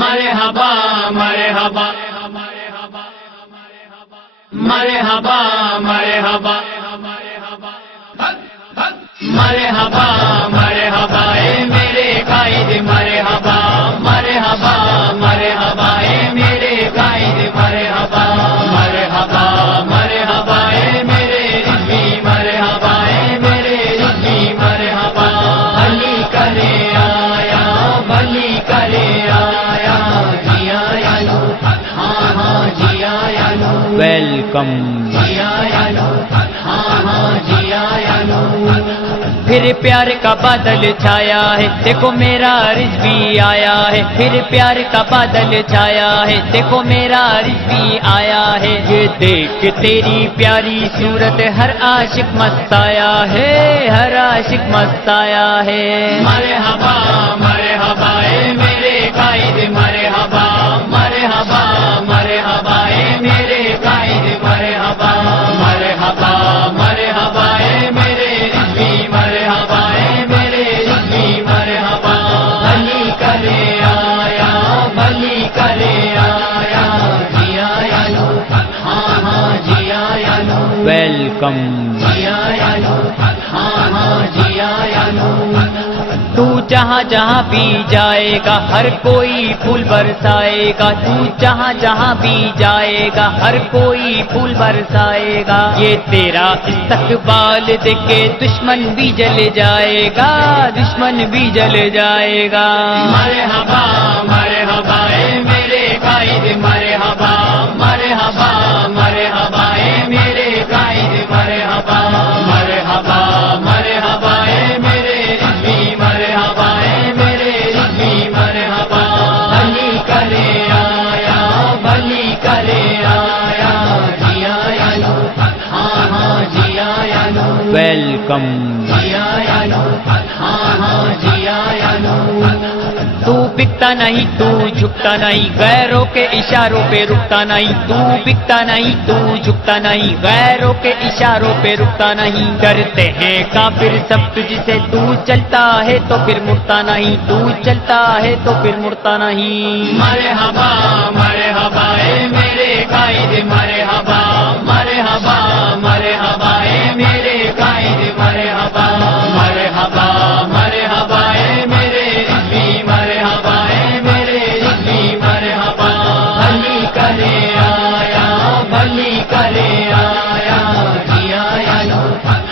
مرحبا مرحبا مرحبا مرحبا مرحبا مرحبا اے میرے قائد مرحبا مرحبا مرحبا اے میرے قائد مرحبا مرحبا مرحبا اے میرے رضوی مرحبا اے میرے رضوی مرحبا بھلی کرے آیا بھلی کرے آیا جی آیا لو ہاں ہاں جی آیا لو ویلکم جی آیا لو ہاں ہاں جی آیا لو پھر پیار کا بادل چھایا ہے دیکھو میرا رضوی آیا ہے پھر پیار کا بادل چھایا ہے دیکھو میرا رضوی آیا ہے یہ دیکھ تیری پیاری صورت ہر عاشق مستایا ہے ہر عاشق مستایا ہے مرحبا مرحبا اے میرے قائد مرحبا مرحبا مرحبا اے میرے قائد مرحبا مرحبا مرحبا اے میرے رضوی مرحبا اے میرے رضوی مرحبا بھلی کرے آیا بھلی کرے آیا جی آیا لو ہاں ہاں جی آیا لو ویلکم جی آیا لو ہاں ہاں جی آیا لو تو جہاں جہاں بھی جائے گا ہر کوئی پھول برسائے گا تو جہاں جہاں بھی جائے گا ہر کوئی پھول برسائے گا یہ تیرا استقبال دیکھ کے دشمن بھی جل جائے گا دشمن بھی جل جائے گا مرحبا مرحبا اے میرے قائد مرحبا مرحبا مرحبا اے میرے قائد مرحبا مرحبا مرحبا اے میرے رضوی مرحبا اے میرے رضوی مرحبا بھلی کرے آیا بھلی کرے آیا جی آیا لو ہاں ہاں جی آیا لو ویلکم جی آیا لو ہاں ہاں جی آیا لو تو بکتا نہیں تو جھکتا نہیں غیروں کے اشاروں پہ رکتا نہیں تو بکتا نہیں تو جھکتا نہیں غیروں کے اشاروں پہ رکتا نہیں ڈرتے ہیں کافر سب تجھ سے تو چلتا ہے تو پھر مڑتا نہیں تو چلتا ہے تو پھر مڑتا نہیں مرحبا مرحبا اے میرے قائد مرحبا مرحبا مرحبا اے میرے قائد مرحبا مرحبا مرحبا اے میرے رضوی مرحبا اے میرے رضوی مرحبا بھلی کرے آیا بھلی کرے آیا جی آیا لو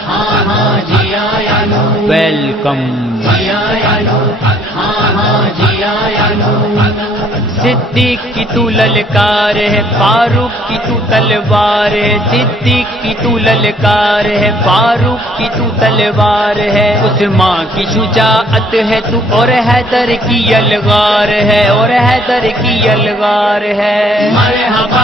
ہاں ہاں جی آیا لو ویلکم جی آیا لو ہاں ہاں جی آیا لو صدیق کی تو للکار ہے فاروق کی تو تلوار ہے صدیق کی تو للکار ہے فاروق کی تو تلوار ہے عثمان کی شجاعت ہے تو اور حیدر کی یلغار ہے اور حیدر کی یلغار ہے مرحبا